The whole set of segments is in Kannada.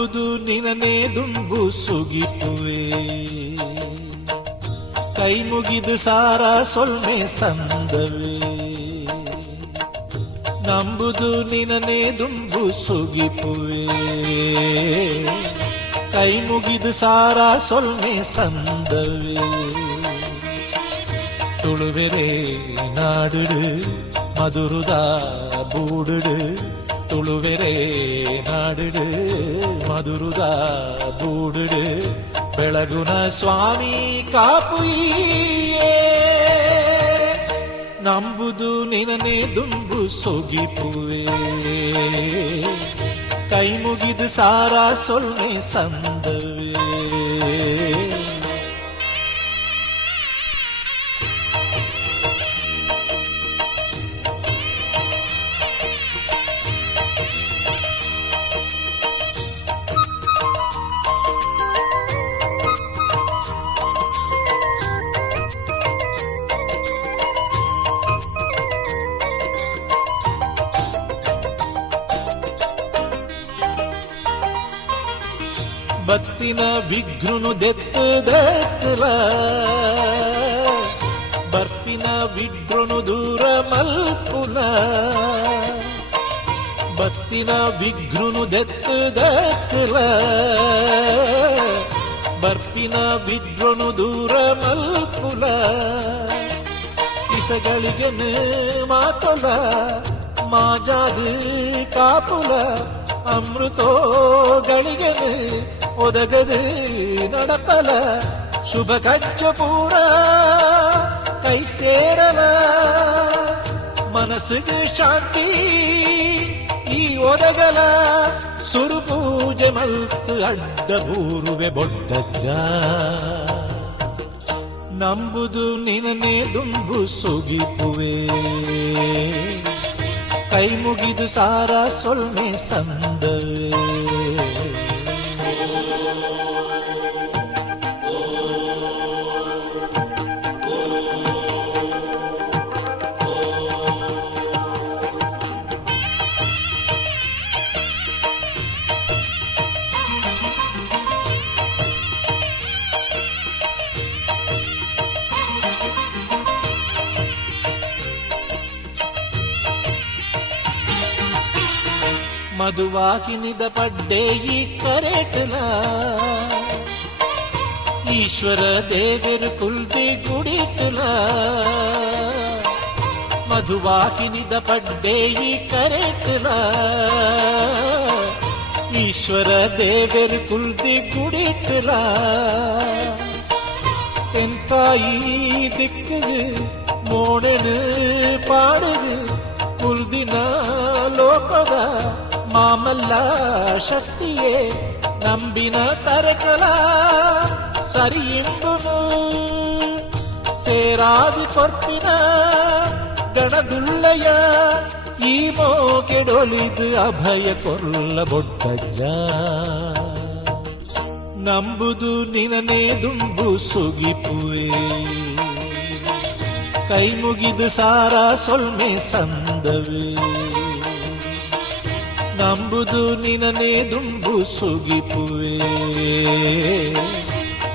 ನಂಬುದು ನಿನನೇ ದುಂಬು ಸುಗಿಪುವೆ ಕೈ ಮುಗಿದು ಸಾರ ಸೊಲ್ಮೆ ಸಂದವೇ ನಂಬುದು ನಿನನೇ ದುಂಬು ಸುಗಿಪುವೆ ಕೈ ಮುಗಿದು ಸಾರ ಸೊಲ್ಮೆ ಸಂದವೇ ತುಳುವೆರೆ ನಾಡುಡು ಮಧುರುದ ಬೂಡುಡು ತುಳುವೆರೆ ನಾಡುಡು ಮಧುರುದ ಬೂಡುಡು ಬೆಳಗುನ ಸ್ವಾಮಿ ಕಾಪುಯೇ ನಂಬುದು ನಿನನೇ ದುಂಬು ಸೊಗಿಪುವೆ ಕೈ ಮುಗಿದು ಸಾರ ಸೊಲ್ಮೆ ಸಂದವೇ ಬತ್ತಿನ ವಿಘ್ನುನು ದೆತ್ತುದಕ್ಕಲ ಬರ್ಪಿನ ವಿಘ್ನುನು ದೂರ ಮಲ್ಪುಲ ಬತ್ತಿನ ವಿಘ್ನುನು ದೆತ್ತುದಕ್ಕಲ ಬರ್ಪಿನ ವಿಘ್ನುನು ದೂರ ಮಲ್ಪುಲ ಇಸಗಳಿಗೆ ಮಾತೊಲ ಮಾಜಾದು ಕಾಪುಲ ಅಮೃತೋಗಳಿಗೆ ಒದಗದು ನಡಪಲ ಶುಭ ಕಚ್ಚ ಪೂರ ಕೈ ಸೇರಲ ಮನಸ್ಸಿಗೆ ಶಾಂತಿ ಈ ಒದಗಲ ಸುರು ಪೂಜೆ ಮಲ್ತು ಅಡ್ಡ ಬೂರುವೆ ಬೊಡ್ಡಜ್ಜ ನಂಬುದು ನಿನನೇ ದುಂಬು ಸುಗಿಪುವೆ ಕೈ ಮುಗಿದು ಸಾರ ಸೊಲ್ಮೆ ಸಂದವೇ ಮಧುವಾಹಿನಿದ ಪಡ್ಡೆ ಈ ಕರೆಟಲ ಈಶ್ವರ ದೇವರು ಕುಲ್ದಿ ಗುಡಿಟಲ ಮಧುವಾಹಿನಿದ ಪಡ್ಡೆ ಈ ಕರೆಟಲ ಈಶ್ವರ ದೇವರು ಕುಲ್ದಿ ಗುಡಿಟಲ ಎಂತಾಯಿ ದಿಕ್ಕು ಮೋಣೆನು ಪಾಡುದು ಕುಲ್ದಿನ ಲೋಕದ ಮಾಮಲ್ಲ ಶಕ್ತಿಯೇ ನಂಬಿನ ತರಕಲ ಸರಿಯಿಂಬುನು ಸೇರಾದಿ ಕೊರ್ಪಿನ ಗಣದುಲ್ಲಯ ಈ ಮೋಕೆಡೊಲಿದು ಅಭಯ ಕೊರ್ಲ ಬೊಡ್ಡಜ್ಜ ನಂಬುದು ನಿನನೇ ದುಂಬು ಸುಗಿಪುವೆ ಕೈ ಮುಗಿದು ಸಾರ ಸೊಲ್ಮೆ ಸಂದವೇ ನಂಬುದು ನಿನನೇ ದುಂಬು ಸುಗಿಪುವೆ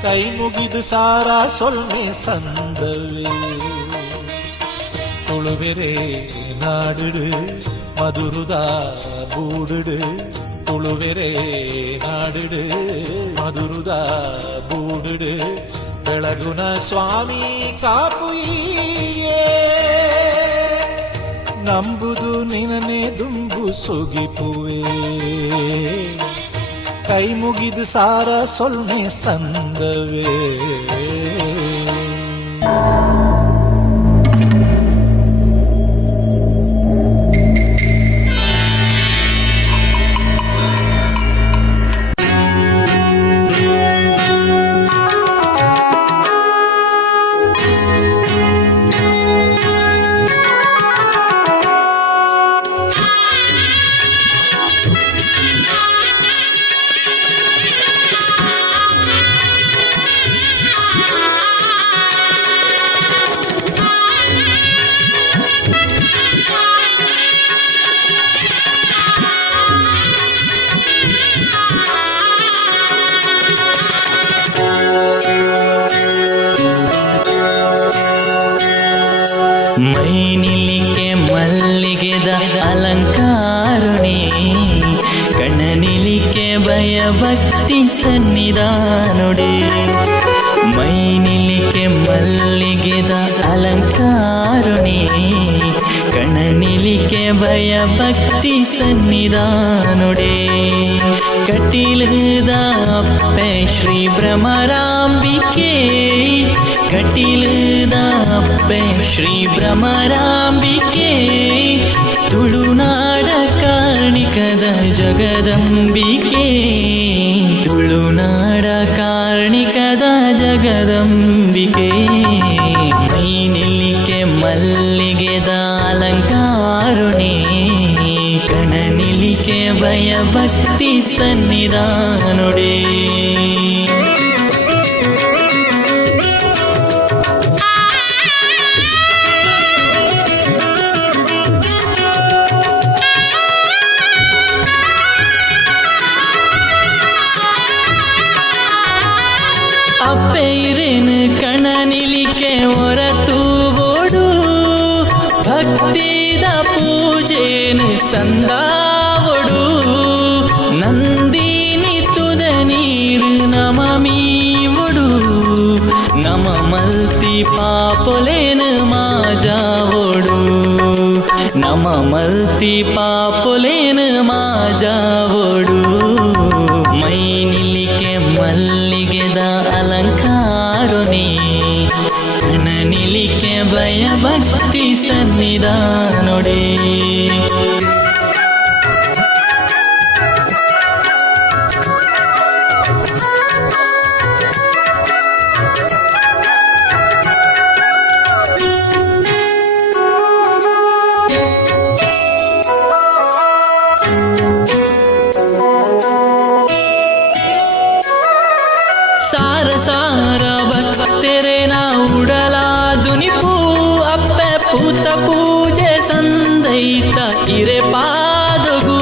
ಕೈ ಮುಗಿದು ಸಾರ ಸೊಲ್ಮೆ ಸಂದವೇ ತುಳುವೆರೆ ನಾಡುಡು ಮಧುರುದ ಬೂಡುಡು ತುಳುವೆರೆ ನಾಡುಡು ಮಧುರುದ ಬೂಡುಡು ಬೆಳಗುನ ಸ್ವಾಮಿ ಕಾಪುಯೇ ನಂಬುದು ನಿನನೇ ದುಂಬು ಸುಗಿಪುವೆ ಕೈ ಮುಗಿದು ಸಾರ ಸೊಲ್ಮೆ ಸಂದವೇ ಮೈನಿಲಿಕೆ ಮಲ್ಲಿಗೆದ ಅಲಂಕಾರುಣಿ ಕಣ್ಣನಿಲಿಕೆ ಭಯಭಕ್ತಿ ಸನ್ನಿಧಾನುಡಿ ಮೈನಿಲಿಕೆ ಮಲ್ಲಿಗೆದ ಅಲಂಕಾರುಣಿ ಕಣ್ಣನಿಲಿಕೆ ಭಯಭಕ್ತಿ ಸನ್ನಿಧಾನುಡೆ ಕಟೀಲದ ಅಪ್ಪೆ ಶ್ರೀ ಭ್ರಮರಾಂಬಿಕೆ ಕಟೀಲದ ಅಪ್ಪೆ ಶ್ರೀ ಭ್ರಮರಾಂಬಿಕೆ ತುಳುನಾಡ ಕಾರ್ಣಿಕದ ಜಗದಂಬಿಕೆ ತುಳುನಾಡ ಕಾರ್ಣಿಕದ ಜಗದಂಬಿಕೆ ಮೈನಿಲಿಕೆ ಮಲ್ಲಿಗೆದ ಅಲಂಕಾರುಣಿ ಕಣನಿಲಿಕೆ ಭಯಭಕ್ತಿ ಸನ್ನಿಧಾನುಡೆ ಅಪ್ಪೈರೇನು ಕಣನಿಲಿಕೆ ಹೊರತು ಓಡು ಭಕ್ತಿದ ಪೂಜೆನು ಸಂದಾವಡು ನಂದಿನಿ ತುದ ನೀರು ನಮ ಮೀವಡು ನಮ ಮಲ್ತಿ ಪಾಪೊಲೇನು ಮಾಜಾವಡು ನಮ ಮಲ್ತಿ ಪಾಪೊಲೇನು ಮಾಜಾವಡು ಮೈನಿಲಿಕೆ ಮಲ್ಲಿಗೆದ ಅಲಂಕಾರುಣಿ ಕಣನಿಲಿಕೆ ಭಯಭಕ್ತಿ ಸನ್ನಿಧಾನುಡೆ ಸಾರ ಸಾರ ಭಕ್ತರೆ ನಾ ಉಡಲಾ ದುನಿಪು ಅಪ್ಪೆ ಪೂತ ಪೂಜೆ ಸಂದೈತ ಇರೆ ಪಾದಗು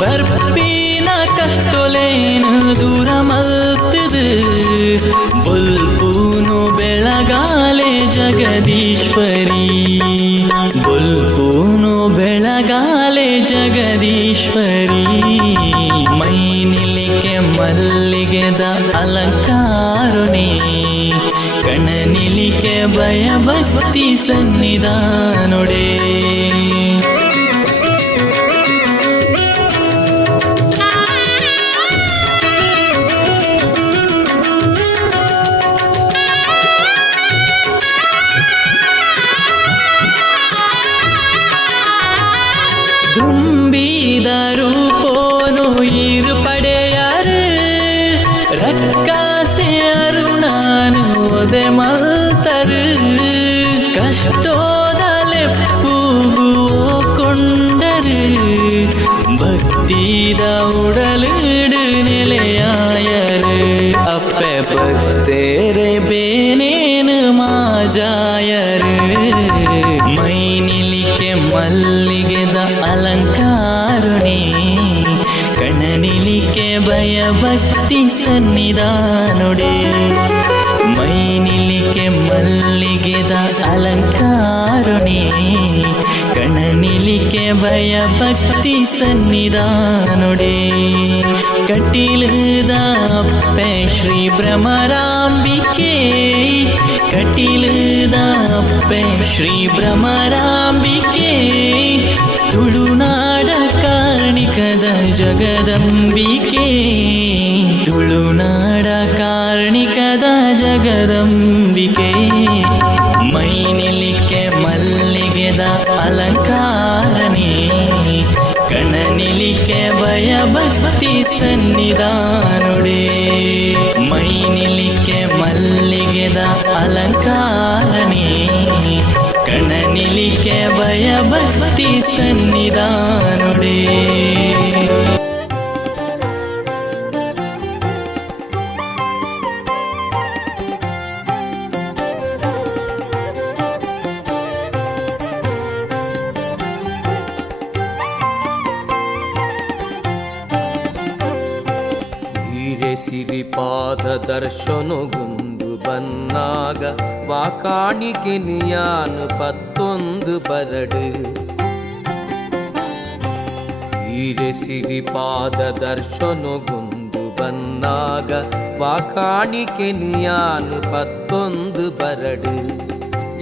ಬರ್ಪಿನ ಕಷ್ಟೊಲೇನು ದೂರ ಮಲ್ತದು ಬುಲ್ಪೂನು ಬೆಳಗಾಲೆ ಜಗದೀಶ್ವರಿ ಬುಲ್ಪೂನು ಬೆಳಗಾಲೆ ಜಗದೀಶ್ವರಿ ಮೈನಿಲಿಕೆ ಮಲ್ಲಿಗೆದ ಅಲಂಕಾರುಣಿ ಕಣನಿಲಿಕೆ ಭಯಭಕ್ತಿ ಸನ್ನಿಧಾನುಡೆ ತುಂಬಿದ ರೂಪೋನು ಇರು ಪಡೆಯಾರು ರಕ್ಕಾಸೆ ಅರುಣಾನು ಒದೆ ಮಲ್ತರು ಕಷ್ಟೋದಲೆ ಪೂಗು ಕೊಂಡರು ಭಕ್ತಿದ ಉಡಲುಡು ನೆಲೆಯಾಯರು ಅಪ್ಪೆ ಭಕ್ತೇರೆ ಬೇನೇನು ಮಾಜಾಯರು ಮೈನಿಲಿಕೆ ಮಲ್ಲಿಗೆದ ಅಲಂಕಾರುಣಿ ಕಣನಿಲಿಕೆ ಭಯಭಕ್ತಿ ಸನ್ನಿಧಾನುಡೆ ಮೈನಿಲಿಕೆ ಮಲ್ಲಿಗೆದ ಅಲಂಕಾರುಣಿ ಕಣನಿಲಿಕೆ ಭಯಭಕ್ತಿ ಸನ್ನಿಧಾನುಡೆ ಕಟೀಲದ ಅಪ್ಪೆ ಶ್ರೀ ಭ್ರಮರಾಂಬಿಕೆ ಕಟೀಲದ ಅಪ್ಪೆ ಶ್ರೀ ಭ್ರಮರಾಂಬಿಕೆ ತುಳುನಾಡ ಕಾರ್ಣಿಕದ ಜಗದಂಬಿಕೆ ತುಳುನಾಡ ಕಾರ್ಣಿಕದ ಜಗದಂಬಿಕೆ ಮೈನಿಲಿಕೆ ಮಲ್ಲಿಗೆದ ಅಲಂಕಾರನಿ ಕಣನಿಲಿಕೆ ಭಯಭಕ್ತಿ ಸನ್ನಿಧಾನುಡೆ ಮೈನಿಲಿಕೆ ಮಲ್ಲಿಗೆದ ಅಲಂಕಾರನಿ ಕಣನಿಲಿಕೆ ಭಯಭಕ್ತಿ ಸನ್ನಿಧಾನುಡೆ ಸಿರಿಪಾದ ದರ್ಶನಗೊಂದು ಬನ್ನಾಗ ವಾಕಾಣಿಕೆನು ಯಾನು 11 ಬರಡು ಈರೆ ಸಿರಿಪಾದ ದರ್ಶನಗೊಂದು ಬನ್ನಾಗ ವಾಕಾಣಿಕೆನು ಯಾನು 11 ಬರಡು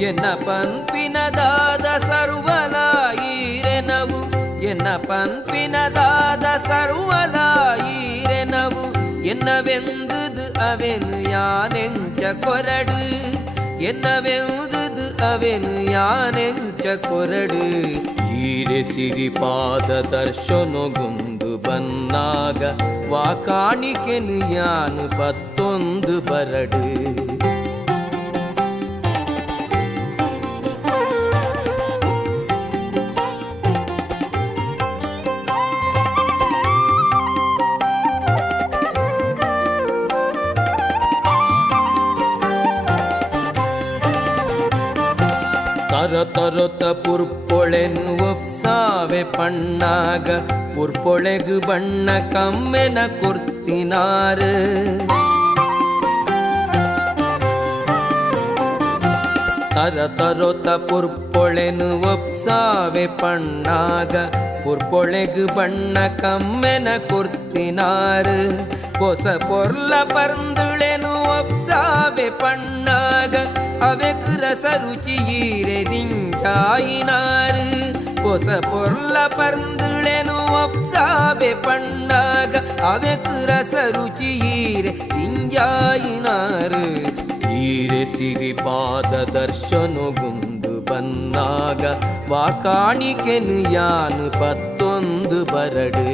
ಎನ್ನ ಪಂಪಿನದಾದ ಸರ್ವಲ ಈರೆನವು ಎನ್ನ ಪಂಪಿನದಾದ ಸರ್ವಲ ಈರೆನವು என்னவெந்தது அவனு யானெஞ்ச கொரடு என்னவெந்தது அவனு யானெஞ்ச கொರಡು ಈರೆ ಸಿರಿಪಾದ ದರ್ಶನಗೊಂದು ಬನ್ನಾಗ ವಾಕಾಣಿಕೆನು ಯಾನು 11 ಬರಡು ತರತರೊತ ಪುರ್ಪೊಳೆನು ಒಪ್ಸಾವೆ ಪಣ್ಣಾಗ ಪುರ್ಪೊಳೆಗು ಬಣ್ಣ ಕಮ್ಮೆನ ಕೊರ್ತಿನಾರ ತರತರೊತ ಪುರ್ಪೊಳೆನು ಒಪ್ಸಾವೆ ಪಣ್ಣಾಗ ಪುರ್ಪೊಳೆಗು ಬಣ್ಣ ಕಮ್ಮೆನ ಕೊರ್ತಿನಾರ ಹೊಸ ಪೊರ್ಲ ಪರ್ಂದುಳೆನು ಒಪ್ಸಾವೆ ಪಣ್ಣಾಗ ಅವೆಕ್ ರಸ ರುಚಿ ಈರೆ ದಿಂಜಾಯಿನಾರು ಹೊಸ ಪೊರ್ಲ ಪರ್ಂದುಳೆನು ಒಪ್ಸಾವೆ ಪಣ್ಣಾಗ ಅವೆಕ್ ರಸ ರುಚಿ ಈರೆ ದಿಂಜಾಯಿನಾರು ಈರೆ ಸಿರಿಪಾದ ದರ್ಶನಗೊಂದು ಬನ್ನಾಗ ವಾಕಾಣಿಕೆನು ಯಾನು 11 ಬರಡು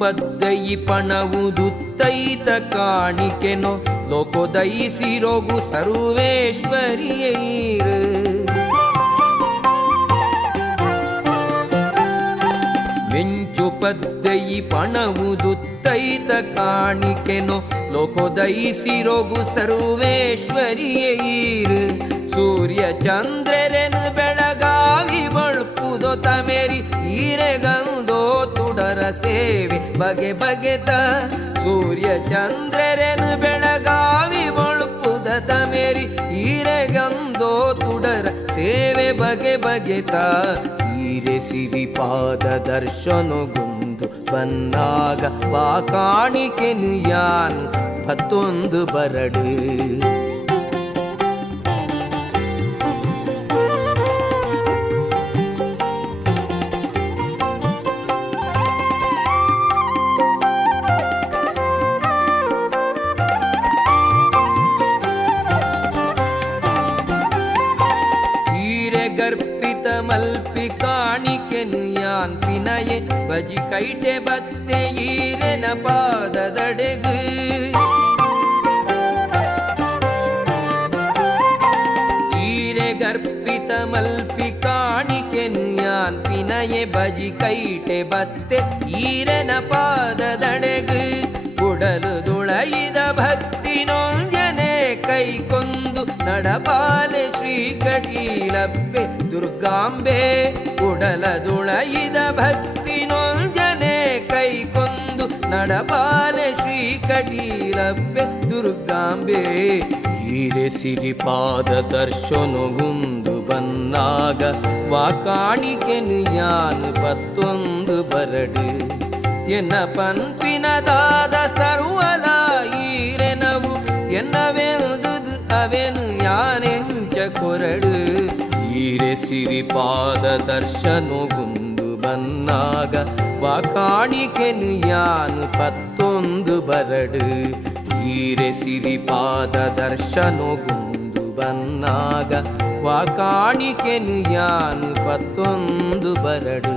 ಪದ್ದಯಿ ಪಣವುದುತ್ತೈತ ಕಾಣಿಕೆನೋ ಲೋಕೋದಯಿಸಿರೋಗು ಸರ್ವೇಶ್ವರಿಯೈರ ಮೆಂಚು ಪದ್ದಯಿ ಪಣವುದುತ್ತೈತ ಕಾಣಿಕೆನೋ ಲೋಕೋದಯಿಸಿರೋಗು ಸರ್ವೇಶ್ವರಿಯೈರ ಸೂರ್ಯ ಚಂದ್ರರೆನು ಬೆಳಗಾವಿ ಬಳ್ಪುದೋ ತಮೇರಿ ಈರೆಗಂದೋ ತುಡರ ಸೇವೆ ಬಗೆ ಬಗೆತ ಸೂರ್ಯ ಚಂದ್ರರೆನು ಬೆಳಗಾವಿ ಬಳ್ಪುದ ತಮೇರಿ ಈರೆಗಂದೋ ತುಡರ ಸೇವೆ ಬಗೆ ಬಗೆತ ಈರೆ ಸಿರಿಪಾದ ದರ್ಶನಗೊಂದು ಬನ್ನಾಗ ವಾಕಾಣಿಕೆನು ಯಾನು 11 ಬರಡು ಗರ್ಪಿತ ಮಲ್ಪಿ ಕಾಣಿಕೆನು ಯಾನ್ ಪಿನಯೆ ಬಜಿ ಕೈಟೆ ಬತ್ತೆ ಈರೆನ ಪಾದದಡೆಗು ಈರೆ ಗರ್ಪಿತ ಮಲ್ಪಿ ಕಾಣಿಕೆನು ಯಾನ್ ಪಿನಯೆ ಬಜಿ ಕೈಟೆ ಬತ್ತೆ ಈರೆನ ಪಾದದಡೆಗು ಕುಡಲು ದುಳೈದ ಭಕ್ತಿ ನೊಂಜನೆ ಕೈಕೊಂದು ನಡಪಾಲೆ ಶ್ರೀಕಟೀಲಪ್ಪೆ ದುರ್ಗಾಂಬೆ ಕುಡಲ ದುಳೈದ ಭಕ್ತಿ ನೊಂಜನೆ ಕೈಕೊಂದು ನಡಪಾಲೆ ಶ್ರೀಕಟೀಲಪ್ಪೆ ದುರ್ಗಾಂಬೆ ಈರೆ ಸಿರಿಪಾದ ದರ್ಶನಗೊಂದು ಬನ್ನಾಗ ವಾಕಾಣಿಕೆನು ಯಾನು 11 ಬರಡು ಎನ್ನ ಪಂಪಿನದಾದ ಸರ್ವಲ ಈರೆನವು ಎನ್ನವೆಂದುದು ಅವೆನು ಯಾನೆಂಚ ಕೊರಡು ಈರೆ ಸಿರಿಪಾದ ದರ್ಶನಗೊಂದು ಬನ್ನಾಗ ವಾಕಾಣಿಕೆನು ಯಾನು 11 ಬರಡು ಈರೆ ಸಿರಿಪಾದ ದರ್ಶನಗೊಂದು ಬನ್ನಾಗ ವಾಕಾಣಿಕೆನು ಯಾನು 11 ಬರಡು